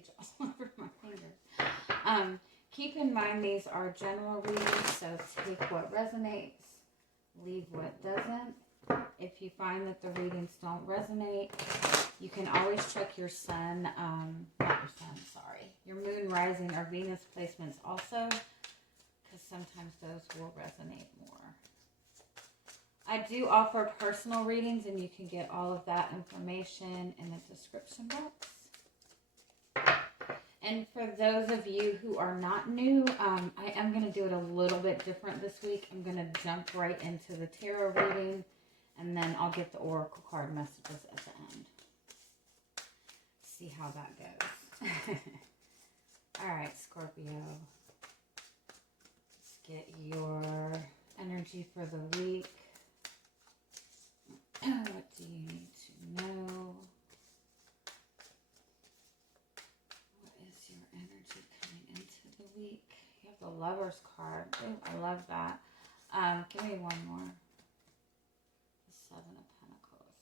sage all over my fingers. Keep in mind these are general readings, so take what resonates, leave what doesn't. If you find that the readings don't resonate, you can always check your sun, your moon, rising, or Venus placements also, because sometimes those will resonate more. I do offer personal readings, and you can get all of that information in the description box. And for those of you who are not new, I am going to do it a little bit different this week. I'm going to jump right into the tarot reading, and then I'll get the oracle card messages at the end. See how that goes. All right, Scorpio. Let's get your energy for the week. What do you need to know? What is your energy coming into the week? You have the Lover's card. Ooh, I love that. Give me one more. The Seven of Pentacles.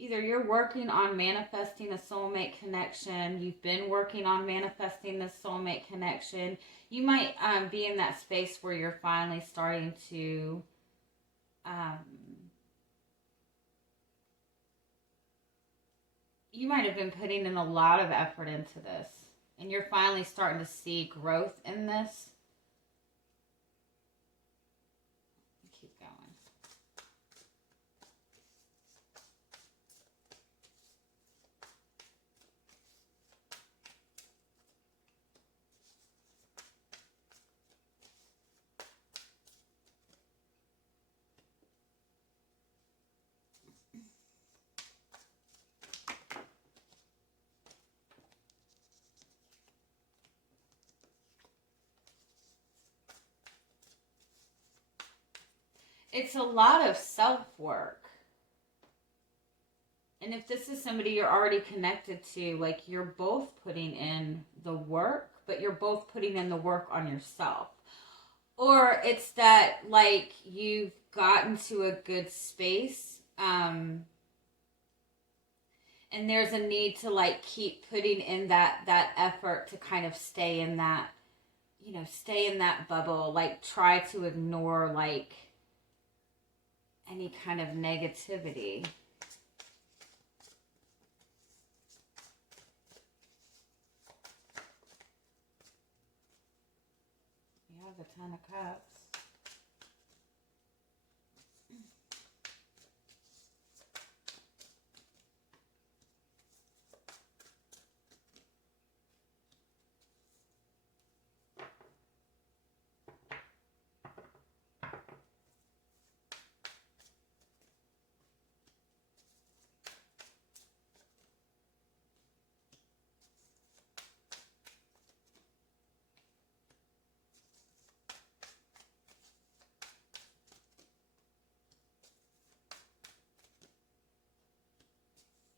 Either you're working on manifesting a soulmate connection. You've been working on manifesting this soulmate connection. You might be in that space where you're finally starting to you might have been putting in a lot of effort into this, and you're finally starting to see growth in this. Keep going. It's a lot of self-work. And if this is somebody you're already connected to, like you're both putting in the work, but you're both putting in the work on yourself. Or it's that like you've gotten to a good space, and there's a need to like keep putting in that effort to kind of stay in that, stay in that bubble, like try to ignore like any kind of negativity. You have the Ten of Cups.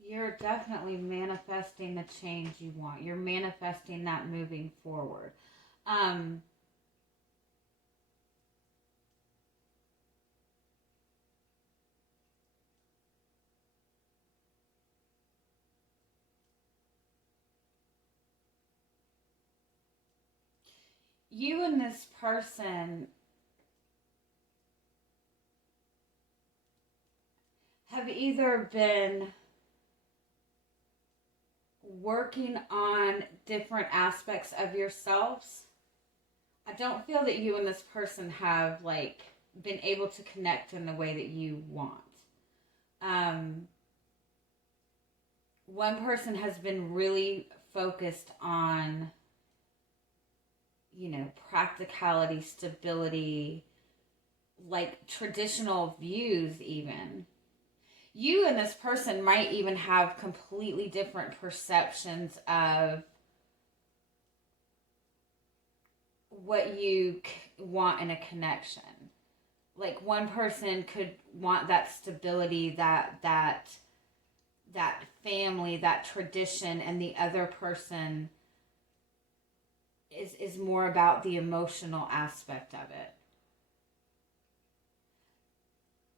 You're definitely manifesting the change you want. You're manifesting that moving forward. You and this person have either been working on different aspects of yourselves. I don't feel that you and this person have like been able to connect in the way that you want. One person has been really focused on, practicality, stability, like traditional views even. You and this person might even have completely different perceptions of what you want in a connection. Like one person could want that stability, that family, that tradition, and the other person is more about the emotional aspect of it.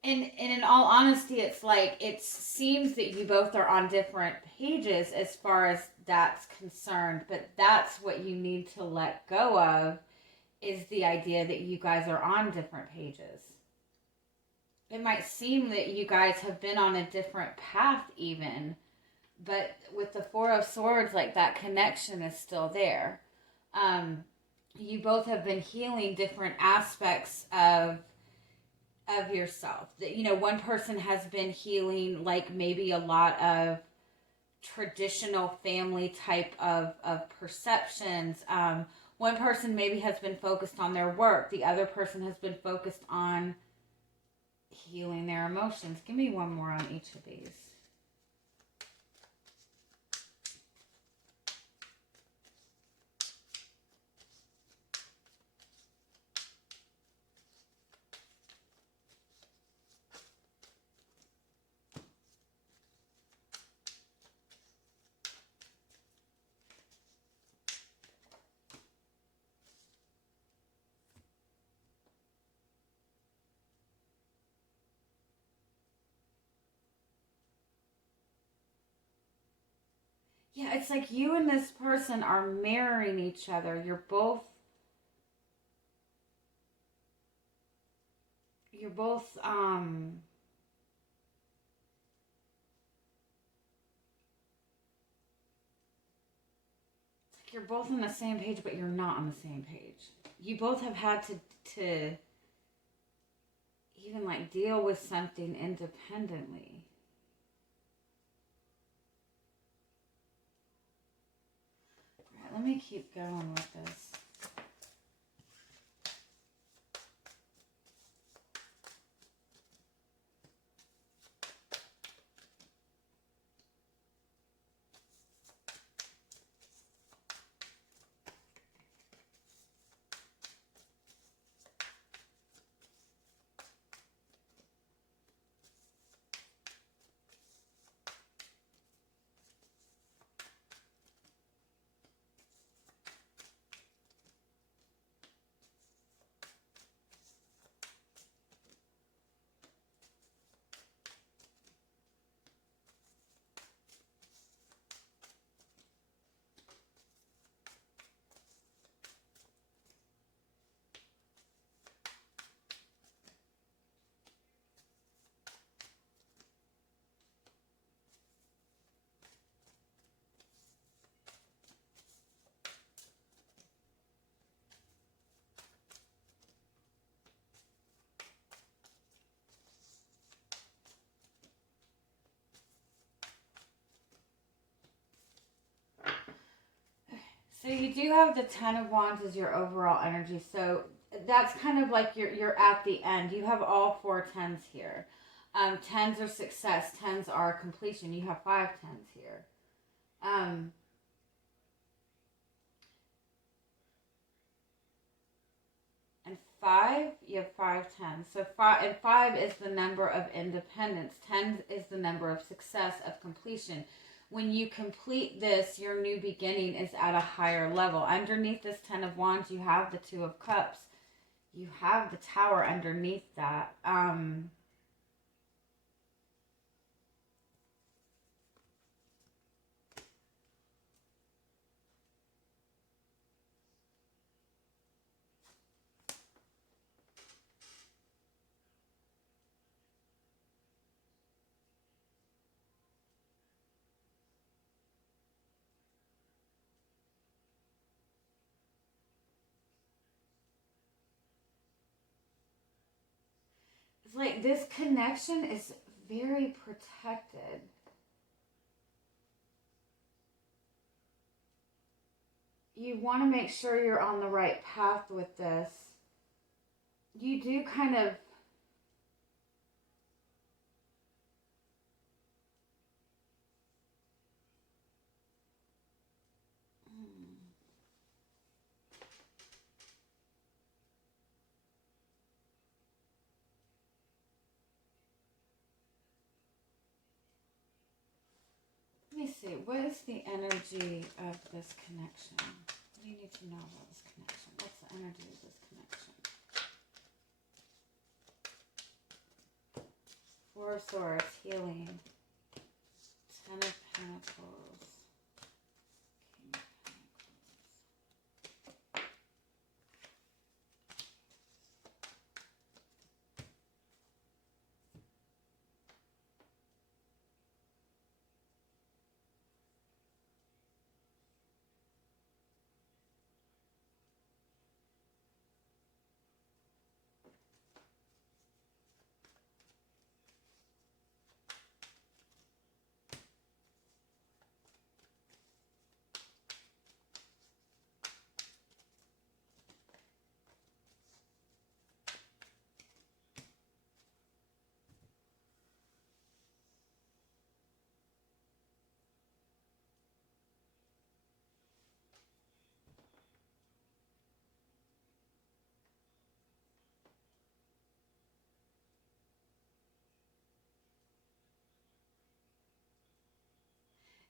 And in all honesty, it's like it seems that you both are on different pages as far as that's concerned, but that's what you need to let go of, is the idea that you guys are on different pages. It might seem that you guys have been on a different path even, but with the Four of Swords, like, that connection is still there. You both have been healing different aspects of yourself. You know, one person has been healing, like, maybe a lot of traditional family type of perceptions. One person maybe has been focused on their work. The other person has been focused on healing their emotions. Give me one more on each of these. Yeah, it's like you and this person are mirroring each other. You're both it's like you're both on the same page, but you're not on the same page. You both have had to even, like, deal with something independently. All right, let me keep going with this. So you do have the Ten of Wands as your overall energy. So that's kind of like you're at the end. You have all 4 tens here. Tens are success. Tens are completion. You have 5 tens here. And 5, you have 5 tens. So 5 is the number of independence. 10 is the number of success, of completion. When you complete this, your new beginning is at a higher level. Underneath this Ten of Wands, you have the Two of Cups. You have the Tower underneath that. It's like this connection is very protected. You want to make sure you're on the right path with this. You do kind of... Let me see. What is the energy of this connection? What do you need to know about this connection? What's the energy of this connection? Four of Swords, healing. 10 of Pentacles.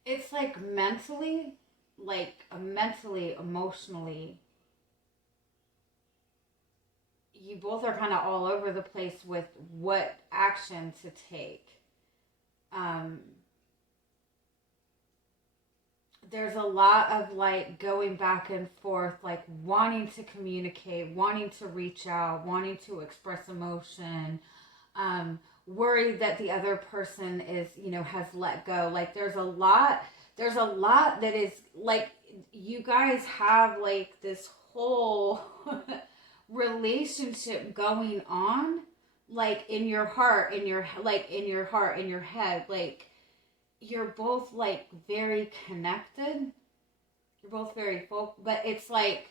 it's like mentally, emotionally, you both are kind of all over the place with what action to take. There's a lot of like going back and forth, like wanting to communicate, wanting to reach out, wanting to express emotion, worried that the other person is, has let go. Like there's a lot that is like, you guys have like this whole relationship going on, like in your heart, in your head, like you're both like very connected. You're both very but it's like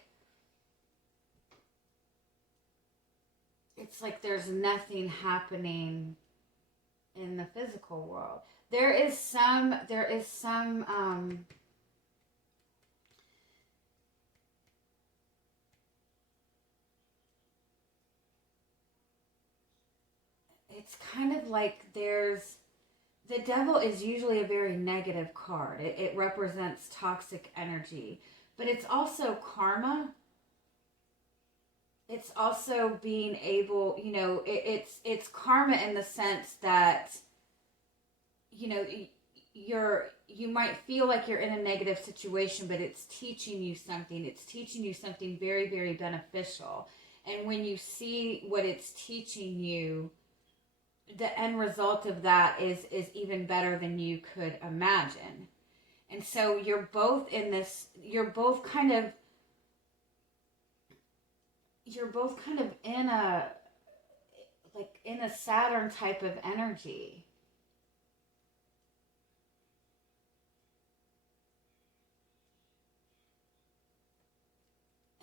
there's nothing happening in the physical world. There is some it's kind of like the devil is usually a very negative card. It represents toxic energy, but it's also karma. It's also being able, it's karma in the sense that, you might feel like you're in a negative situation, but it's teaching you something. It's teaching you something very, very beneficial. And when you see what it's teaching you, the end result of that is even better than you could imagine. And so you're both kind of in a Saturn type of energy.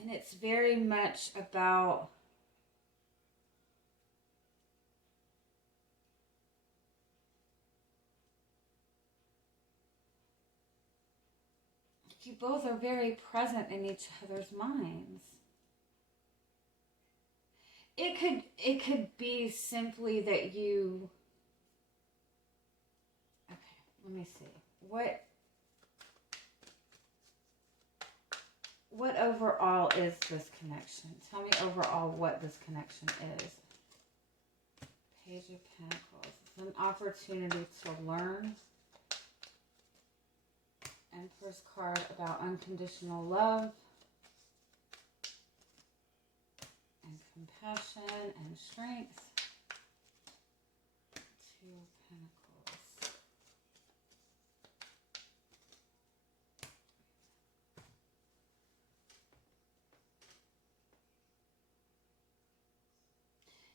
And it's very much about you both are very present in each other's minds. It could be simply that you... Okay, let me see. What overall is this connection? Tell me overall what this connection is. Page of Pentacles. It's an opportunity to learn. Empress card about unconditional love and compassion and strength. Two of Pentacles.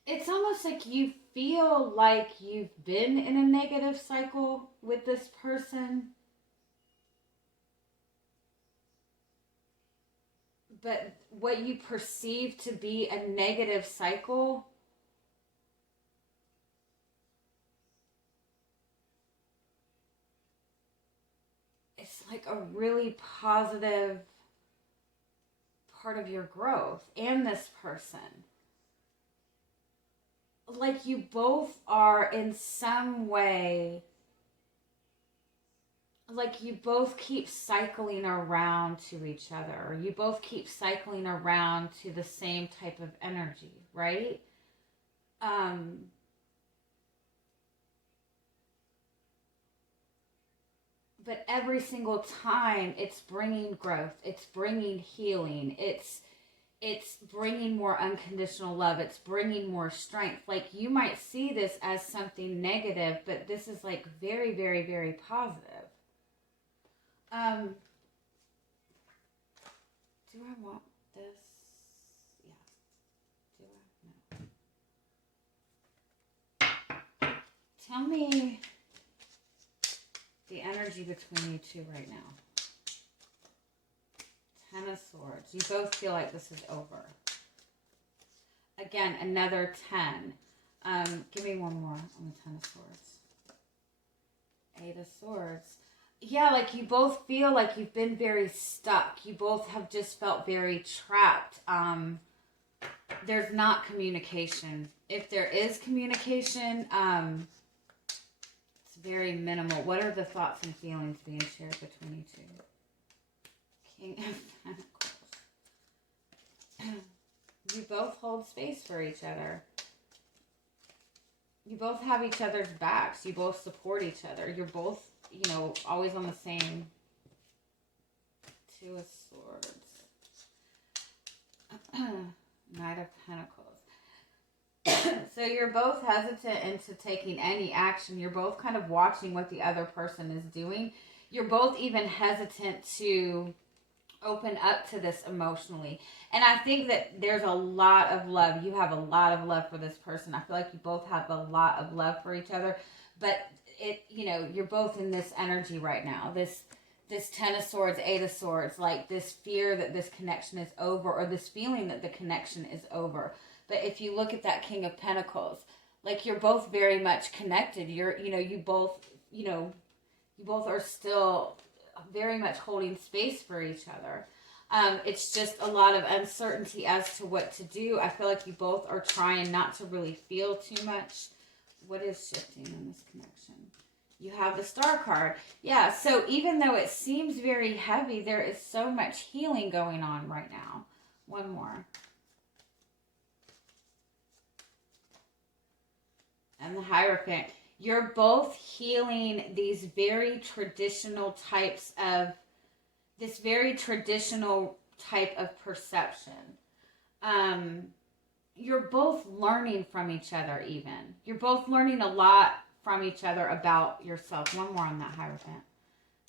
It's almost like you feel like you've been in a negative cycle with this person. But what you perceive to be a negative cycle it's like a really positive part of your growth and this person. Like you both are in some way, like you both keep cycling around to each other, or you both keep cycling around to the same type of energy, right? But every single time it's bringing growth, it's bringing healing, it's bringing more unconditional love, it's bringing more strength. Like you might see this as something negative, but this is like very, very, very positive. Do I want this? Yeah. Do I? No. Tell me the energy between you two right now. Ten of Swords. You both feel like this is over. Again, another 10. Give me one more on the Ten of Swords. 8 of Swords. Yeah, like you both feel like you've been very stuck. You both have just felt very trapped. There's not communication. If there is communication, it's very minimal. What are the thoughts and feelings being shared between you two? King of Pentacles. You both hold space for each other. You both have each other's backs. You both support each other. You're both, you know, always on the same. Two of Swords. Knight of Pentacles. So you're both hesitant into taking any action. You're both kind of watching what the other person is doing. You're both even hesitant to open up to this emotionally. And I think that there's a lot of love. You have a lot of love for this person. I feel like you both have a lot of love for each other. But it, you know, you're both in this energy right now. This Ten of Swords, Eight of Swords, like this fear that this connection is over, or this feeling that the connection is over. But if you look at that King of Pentacles, like you're both very much connected. You both are still very much holding space for each other. It's just a lot of uncertainty as to what to do. I feel like you both are trying not to really feel too much. What is shifting in this connection? You have the Star card. Yeah, so even though it seems very heavy, there is so much healing going on right now. One more. And the Hierophant. You're both healing these very traditional types of, this very traditional type of perception. You're both learning from each other even. You're both learning a lot from each other about yourself. One more on that Hierophant.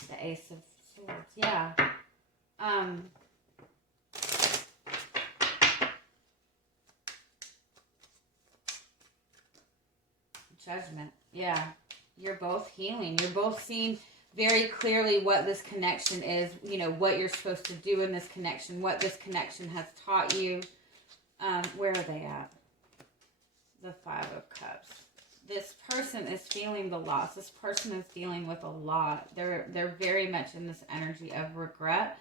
The Ace of Swords. Yeah. Judgment. Yeah. You're both healing. You're both seeing very clearly what this connection is, you know, what you're supposed to do in this connection, what this connection has taught you. Where are they at? The Five of Cups. This person is feeling the loss. This person is dealing with a lot. They're very much in this energy of regret.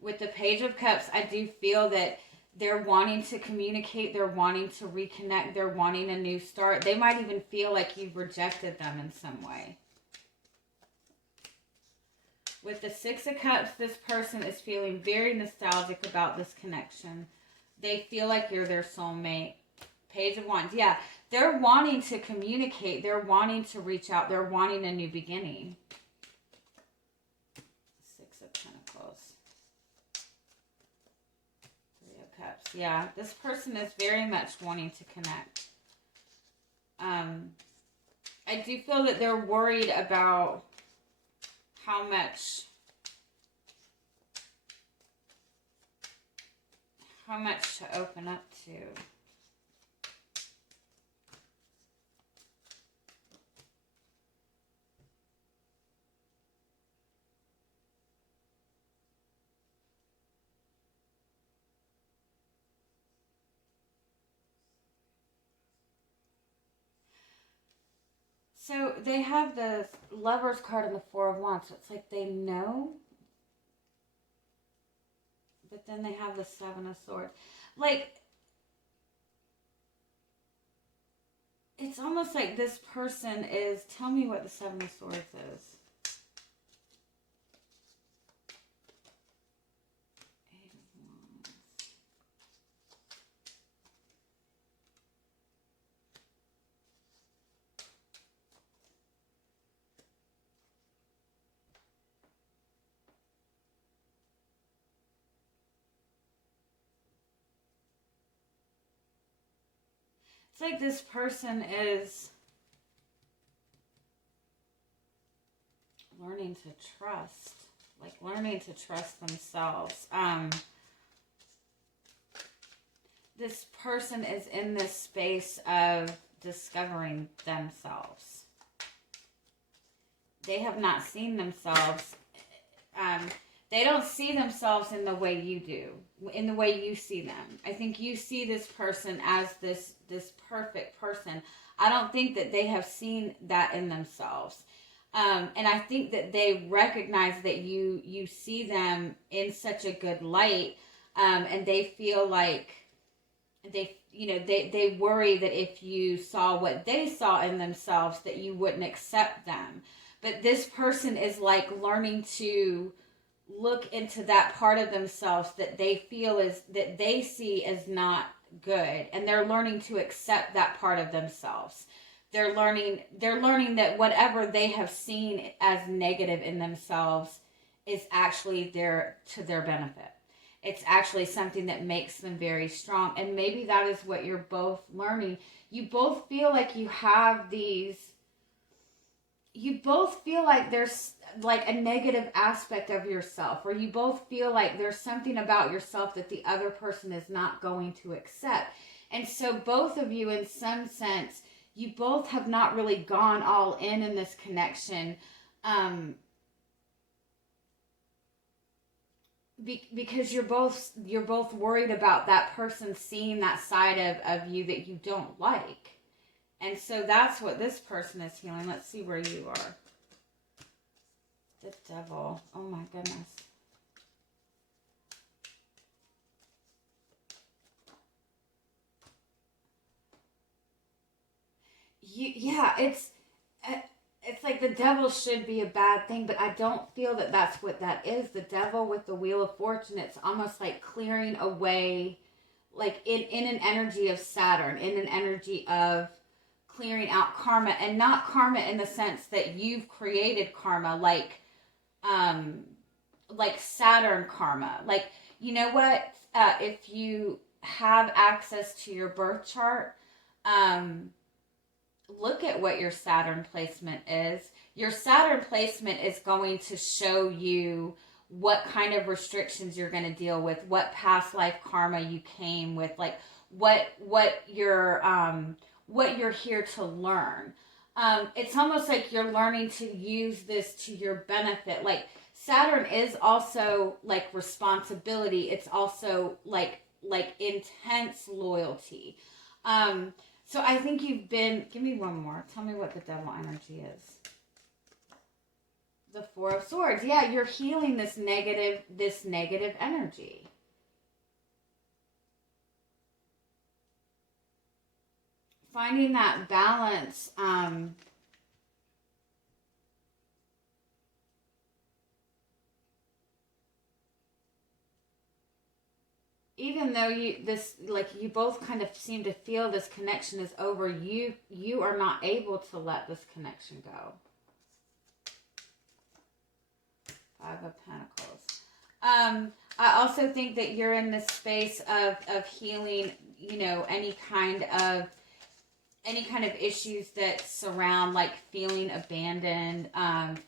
With the Page of Cups, I do feel that they're wanting to communicate. They're wanting to reconnect. They're wanting a new start. They might even feel like you've rejected them in some way. With the Six of Cups, this person is feeling very nostalgic about this connection. They feel like you're their soulmate. Page of Wands. Yeah, they're wanting to communicate. They're wanting to reach out. They're wanting a new beginning. Six of Pentacles. Three of Cups. Yeah, this person is very much wanting to connect. I do feel that they're worried about how much to open up to. So they have the Lover's card and the Four of Wands. So it's like they know. But then they have the Seven of Swords. Like, it's almost like this person is... Tell me what the Seven of Swords is. Eight of Wands. It's like this person is learning to trust. Like learning to trust themselves. This person is in this space of discovering themselves. They have not seen themselves. They don't see themselves in the way you do, in the way you see them. I think you see this person as this perfect person. I don't think that they have seen that in themselves. And I think that they recognize that you see them in such a good light, and they feel like they worry that if you saw what they saw in themselves, that you wouldn't accept them. But this person is like learning to look into that part of themselves that they feel is, that they see as not good, and they're learning to accept that part of themselves. They're learning that whatever they have seen as negative in themselves is actually to their benefit. It's actually something that makes them very strong. And maybe that is what you're both learning. You both feel like you have these, you both feel like there's like a negative aspect of yourself, or you both feel like there's something about yourself that the other person is not going to accept. And so both of you, in some sense, you both have not really gone all in this connection. Because you're both worried about that person seeing that side of you that you don't like. And so that's what this person is healing. Let's see where you are. The Devil. Oh my goodness. Yeah, it's like the Devil should be a bad thing, but I don't feel that that's what that is. The Devil with the Wheel of Fortune, it's almost like clearing away, like in an energy of Saturn, in an energy of clearing out karma, and not karma in the sense that you've created karma, like Saturn karma. Like, you know what? If you have access to your birth chart, look at what your Saturn placement is. Your Saturn placement is going to show you what kind of restrictions you're going to deal with, what past life karma you came with, like what you're here to learn. It's almost like you're learning to use this to your benefit. Like Saturn is also like responsibility. It's also like intense loyalty. So I think you've been, give me one more. Tell me what the Devil energy is. The Four of Swords. Yeah, you're healing this negative energy. Finding that balance. Even though you both kind of seem to feel this connection is over, you are not able to let this connection go. Five of Pentacles. I also think that you're in this space of healing, any kind of issues that surround like feeling abandoned,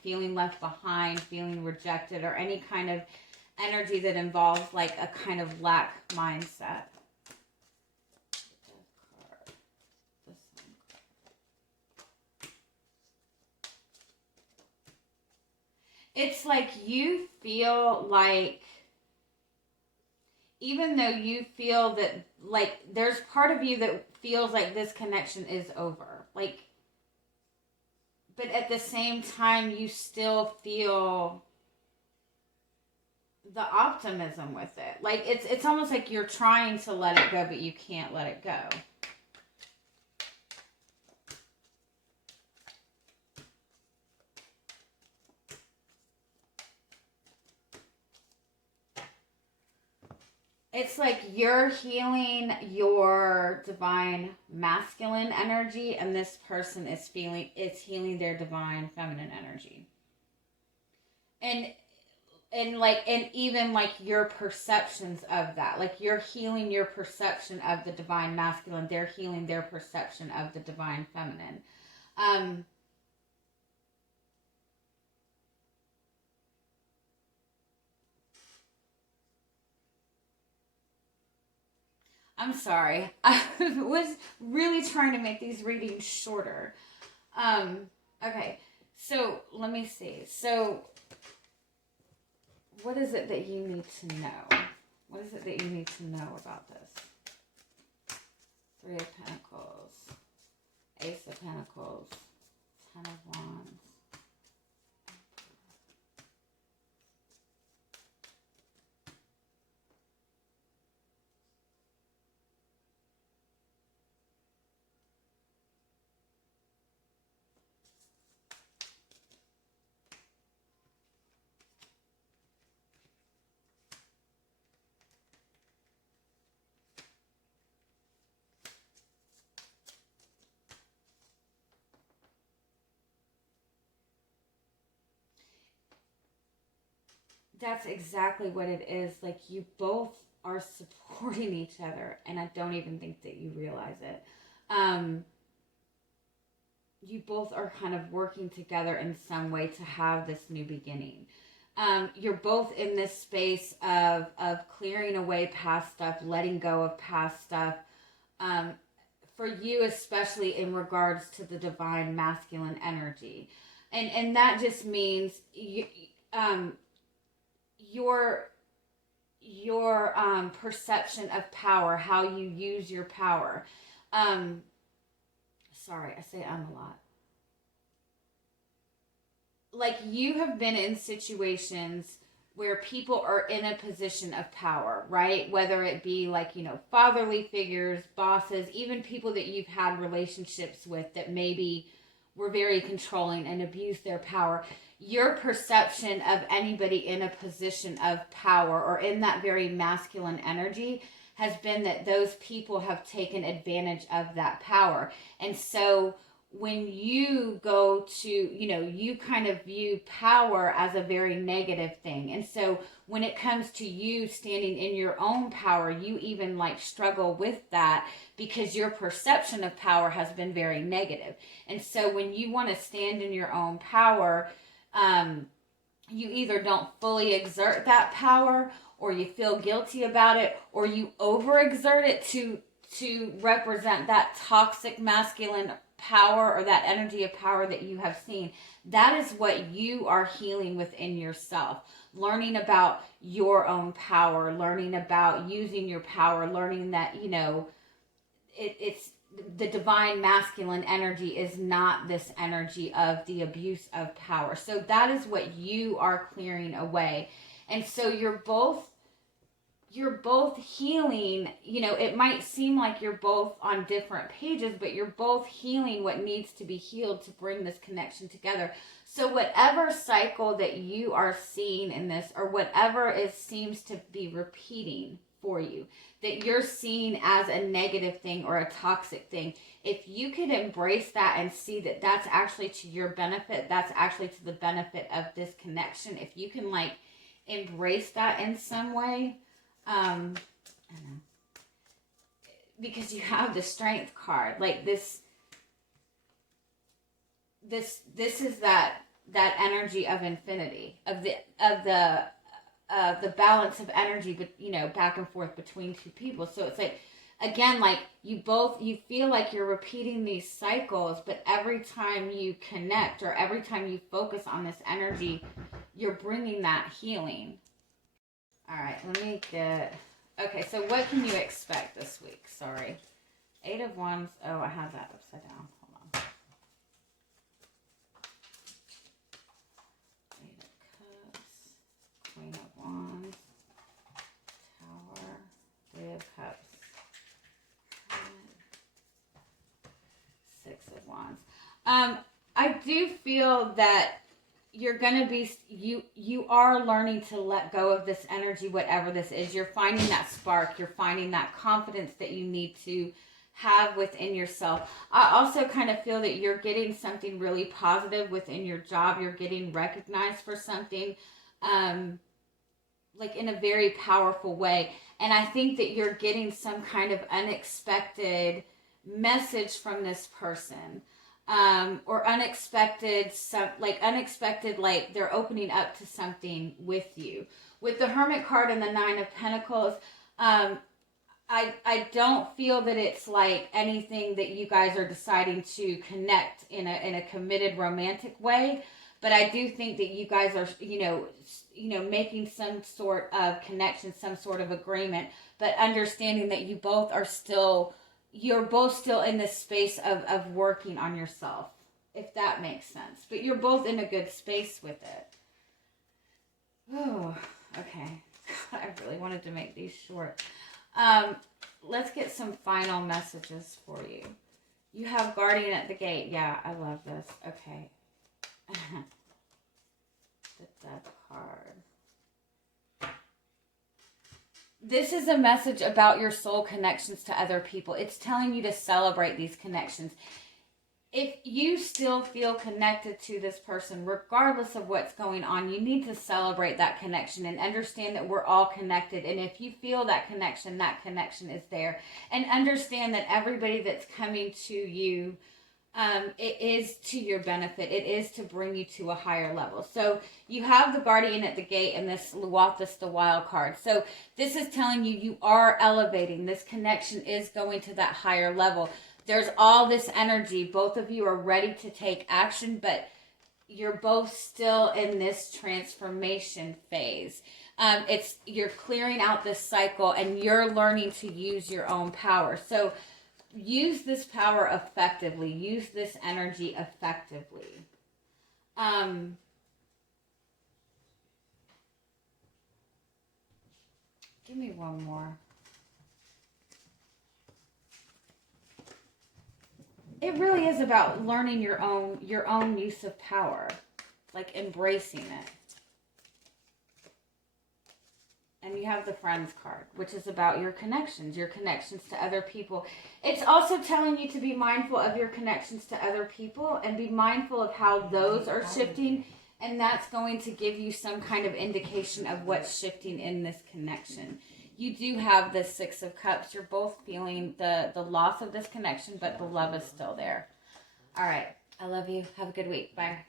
feeling left behind, feeling rejected, or any kind of energy that involves like a kind of lack mindset. It's like you feel like, even though you feel that like there's part of you that feels like this connection is over, like, but at the same time you still feel the optimism with it. Like it's almost like you're trying to let it go, but you can't let it go. It's like you're healing your divine masculine energy, and this person is healing their divine feminine energy. And even like your perceptions of that. Like you're healing your perception of the divine masculine. They're healing their perception of the divine feminine. I'm sorry. I was really trying to make these readings shorter. Okay. So let me see. So what is it that you need to know? What is it that you need to know about this? Three of Pentacles, Ace of Pentacles, Ten of Wands. That's exactly what it is. Like, you both are supporting each other, and I don't even think that you realize it. You both are kind of working together in some way to have this new beginning. You're both in this space of clearing away past stuff, letting go of past stuff. For you, especially in regards to the divine masculine energy. And that just means your perception of power, how you use your power. Sorry, I say a lot. Like, you have been in situations where people are in a position of power, right? Whether it be like, fatherly figures, bosses, even people that you've had relationships with that maybe were very controlling and abused their power. Your perception of anybody in a position of power or in that very masculine energy has been that those people have taken advantage of that power. And so when you go to, you kind of view power as a very negative thing. And so when it comes to you standing in your own power, you even like struggle with that because your perception of power has been very negative. And so when you want to stand in your own power, you either don't fully exert that power, or you feel guilty about it, or you overexert it to represent that toxic masculine power or that energy of power that you have seen. That is what you are healing within yourself. Learning about your own power, learning about using your power, learning that, it's the divine masculine energy is not this energy of the abuse of power. So that is what you are clearing away. And so you're both healing. It might seem like you're both on different pages, but you're both healing what needs to be healed to bring this connection together. So whatever cycle that you are seeing in this, or whatever seems to be repeating for you, that you're seeing as a negative thing or a toxic thing, if you could embrace that and see that that's actually to your benefit, that's actually to the benefit of this connection, if you can like embrace that in some way, I don't know, because you have the Strength card, like this is that energy of infinity, of the balance of energy, but back and forth between two people. So it's like, again, like you feel like you're repeating these cycles, but every time you connect or every time you focus on this energy, you're bringing that healing. All right, let me get... Okay, so what can you expect this week? Sorry. 8 of Wands. Oh, I have that upside down. Hold on. 8 of Cups. Queen of Wands. Tower. 3 of Cups. 6 of Wands. I do feel that you're going to be, you are learning to let go of this energy, whatever this is. You're finding that spark. You're finding that confidence that you need to have within yourself. I also kind of feel that you're getting something really positive within your job. You're getting recognized for something, like in a very powerful way. And I think that you're getting some kind of unexpected message from this person. Or unexpected, like they're opening up to something with you. With the Hermit card and the 9 of Pentacles, I don't feel that it's like anything that you guys are deciding to connect in a committed romantic way, but I do think that you guys are, making some sort of connection, some sort of agreement, but understanding that you're both still in this space of working on yourself, if that makes sense. But you're both in a good space with it. Oh, okay. I really wanted to make these short. Let's get some final messages for you. You have Guardian at the gate. Yeah, I love this. Okay. The Death card. This is a message about your soul connections to other people. It's telling you to celebrate these connections. if you still feel connected to this person, regardless of what's going on, you need to celebrate that connection and understand that we're all connected. And if you feel that connection is there. And understand that everybody that's coming to you, it is to your benefit. It is to bring you to a higher level. So you have the Guardian at the gate and this Luathis, the wild card. So this is telling you you are elevating. This connection is going to that higher level. There's all this energy. Both of you are ready to take action, but you're both still in this transformation phase. You're clearing out this cycle and you're learning to use your own power. So use this power effectively. Use this energy effectively. Give me one more. It really is about learning your own use of power, like embracing it. And you have the Friends card, which is about your connections to other people. It's also telling you to be mindful of your connections to other people and be mindful of how those are shifting. And that's going to give you some kind of indication of what's shifting in this connection. You do have the Six of Cups. You're both feeling the loss of this connection, but the love is still there. All right. I love you. Have a good week. Bye.